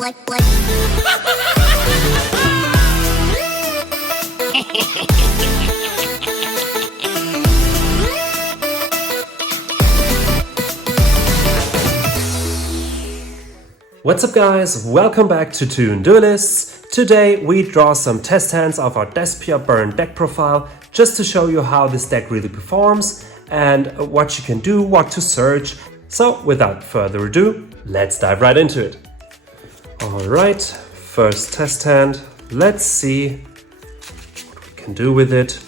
What's up guys, welcome back to Toon Duelists. Today we draw some test hands of our Despia Burn deck profile just to show you how this deck really performs and what you can do, what to search. So without further ado, let's dive right into it. Alright, first test hand, let's see what we can do with it.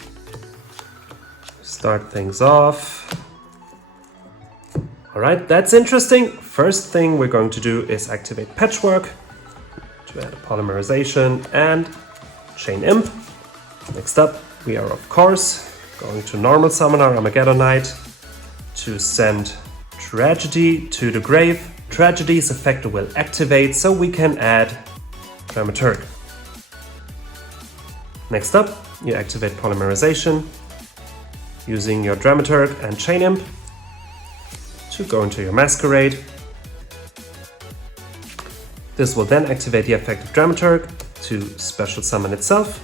Start things off. Alright, that's interesting. First thing we're going to do is activate Patchwork to add a polymerization and Chain Imp. Next up, we are of course going to normal summon our Armageddon Knight to send Tragedy to the grave. Tragedy's effect will activate so we can add Dramaturg. Next up, you activate polymerization using your Dramaturg and Chain Imp to go into your Masquerade. This will then activate the effect of Dramaturg to special summon itself.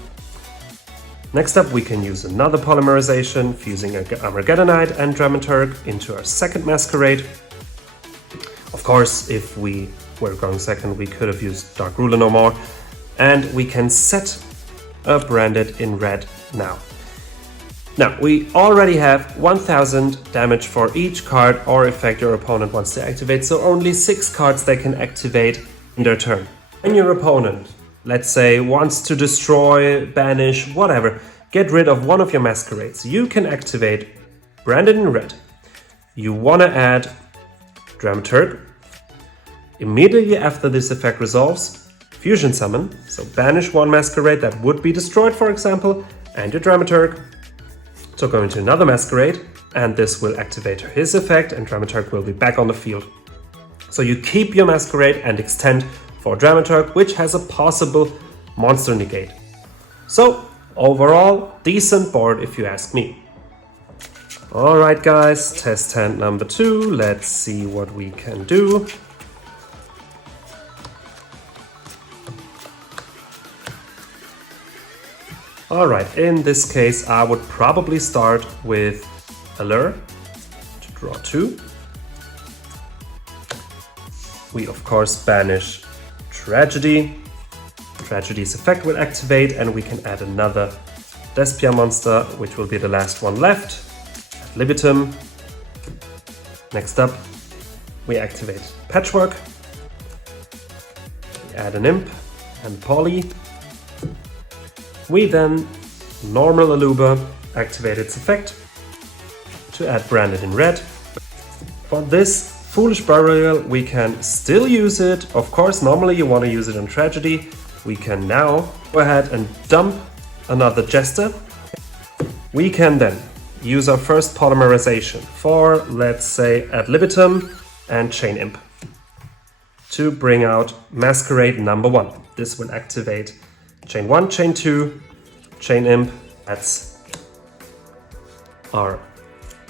Next up we can use another polymerization, fusing Armageddon Knight and Dramaturg into our second Masquerade. Of course, if we were going second, we could have used Dark Ruler no more. And we can set a Branded in red now. Now, we already have 1000 damage for each card or effect your opponent wants to activate, so only 6 cards they can activate in their turn. When your opponent, let's say, wants to destroy, banish, whatever, get rid of one of your Masquerades, you can activate Branded in red. You want to add Dramaturg. Immediately after this effect resolves, Fusion Summon, so banish one Masquerade that would be destroyed, for example, and your Dramaturg. So go into another Masquerade, and this will activate his effect, and Dramaturg will be back on the field. So you keep your Masquerade and extend for Dramaturg, which has a possible monster negate. So overall, decent board if you ask me. Alright guys, test hand number 2, let's see what we can do. Alright, in this case I would probably start with Allure to draw 2. We of course banish Tragedy. Tragedy's effect will activate and we can add another Despia monster, which will be the last one left. Ad libitum. Next up, we activate Patchwork. We add an Imp and Poly. We then normal Aluba, activate its effect to add Branded in red. For this Foolish Burial we can still use it. Of course, normally you want to use it on Tragedy. We can now go ahead and dump another Jester. We can then use our first polymerization for, let's say, Ad libitum and Chain Imp to bring out Masquerade number 1. This will activate Chain 1, Chain 2, Chain Imp, that's our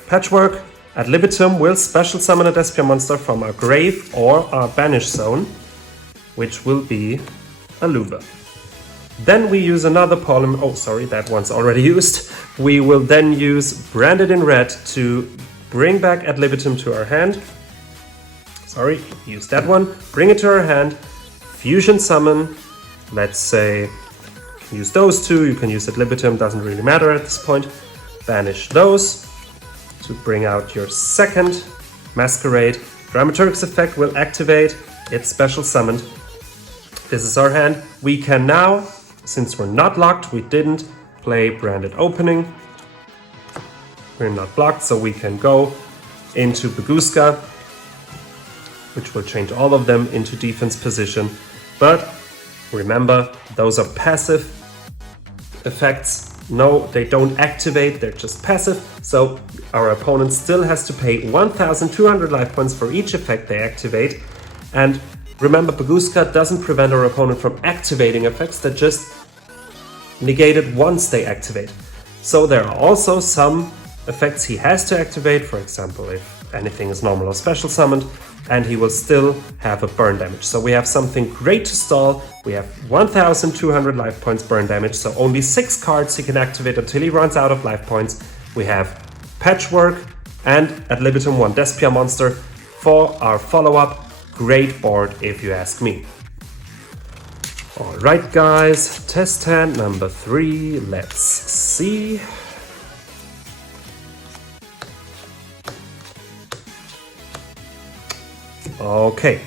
Patchwork. Ad libitum will special summon a Despia monster from our grave or our banish zone, which will be Aluba. Then we use another that one's already used. We will then use Branded in red to bring back Ad libitum to our hand. Use that one, bring it to our hand, Fusion Summon, let's say, use those two, you can use Ad libitum, doesn't really matter at this point. Banish those to bring out your second Masquerade. Dramaturg's effect will activate, it's special summoned. This is our hand. We can now, since we're not locked, we didn't play Branded Opening. We're not blocked, so we can go into Baguska, which will change all of them into defense position. But remember, those are passive effects. No, they don't activate, they're just passive. So our opponent still has to pay 1200 life points for each effect they activate. And remember, Baguska doesn't prevent our opponent from activating effects, that just negated once they activate. So there are also some effects he has to activate. For example, if anything is normal or special summoned, and he will still have a burn damage. So we have something great to stall. We have 1200 life points burn damage, so only 6 cards he can activate until he runs out of life points. We have Patchwork and ad libitum 1 Despia monster for our follow-up. Great board if you ask me. Alright guys, test hand number 3, let's see. Okay,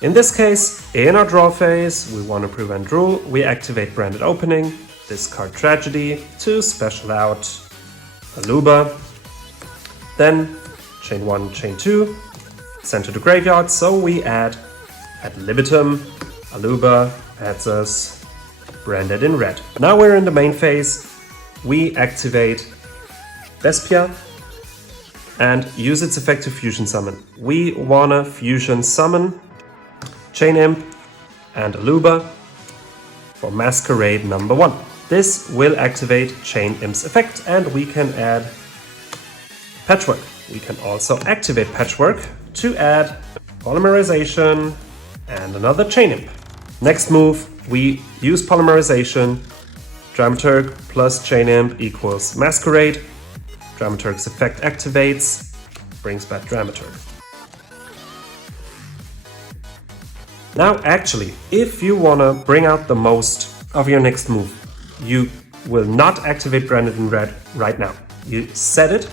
in this case, in our draw phase, we want to prevent rule, we activate Branded Opening, discard Tragedy to special out Aluba, then chain 1, chain 2, send to the graveyard, so we add ad libitum, Aluba adds us Branded in red. Now we're in the main phase, we activate Despia and use its effect to fusion summon. We wanna fusion summon Chain Imp and Aluba for Masquerade number 1. This will activate Chain Imp's effect and we can add Patchwork. We can also activate Patchwork to add Polymerization and another Chain Imp. Next move, we use Polymerization, Dramaturg plus Chain Imp equals Masquerade. Dramaturg's effect activates, brings back Dramaturg. Now actually, if you wanna bring out the most of your next move, you will not activate Branded in red right now. You set it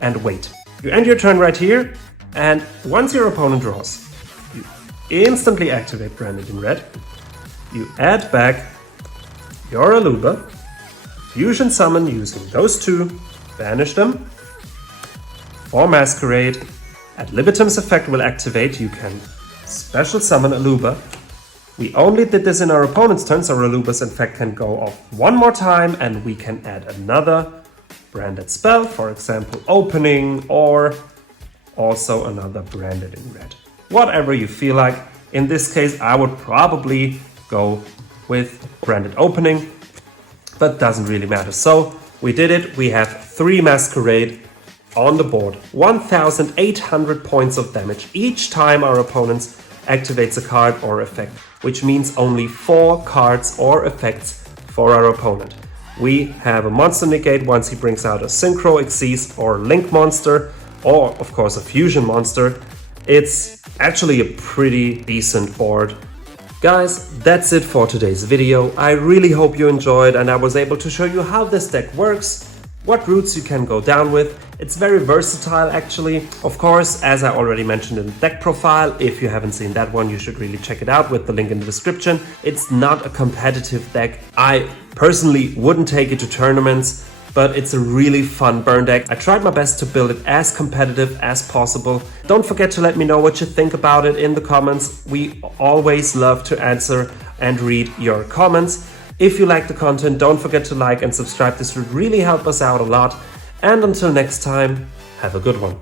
and wait. You end your turn right here, and once your opponent draws, you instantly activate Branded in red. You add back your Aluba, fusion summon using those two, banish them. For Masquerade, ad libitum's effect will activate. You can special summon Aluba. We only did this in our opponent's turn, so Aluba's effect can go off one more time and we can add another branded spell, for example Opening, or also another Branded in red. Whatever you feel like. In this case I would probably go with Branded Opening, but doesn't really matter. So we did it, we have 3 Masquerade on the board, 1800 points of damage each time our opponent activates a card or effect, which means only 4 cards or effects for our opponent. We have a monster negate once he brings out a Synchro, Xyz or Link monster, or of course a fusion monster. It's actually a pretty decent board. Guys, that's it for today's video. I really hope you enjoyed and I was able to show you how this deck works, what routes you can go down with. It's very versatile actually. Of course, as I already mentioned in the deck profile, if you haven't seen that one, you should really check it out with the link in the description. It's not a competitive deck. I personally wouldn't take it to tournaments, but it's a really fun burn deck. I tried my best to build it as competitive as possible. Don't forget to let me know what you think about it in the comments. We always love to answer and read your comments. If you like the content, don't forget to like and subscribe. This would really help us out a lot. And until next time, have a good one.